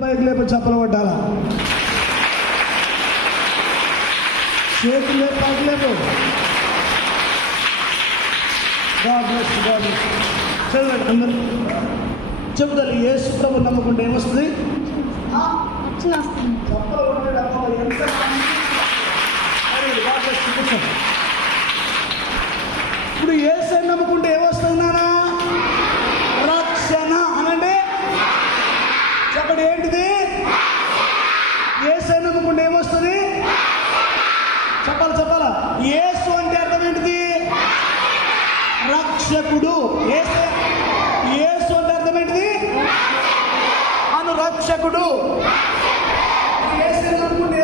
పైకి లేపు, చప్పలు కొట్టాలా, చేతులు లేపు, పైకి లేపు. చదవండి అందరూ, చెబుతారు. యేసు ప్రభు నమ్ముకుంటే ఏమొస్తుంది? చప్పలు కొట్టడం ఎంత ఇప్పుడు యేసు నమ్ముకుంటే ఏమొస్తుందా? రక్షణ అనండి. చెప్పండి ఏంటిది? యేసు నమ్ముకుంటే ఏమొస్తుంది? చెప్పాలా. యేసు అంటే అర్థం ఏంటిది? రక్షకుడు. యేసు అంటే అర్థం ఏంటిది? రక్షకుడు. యేసు నమ్ముకుంటే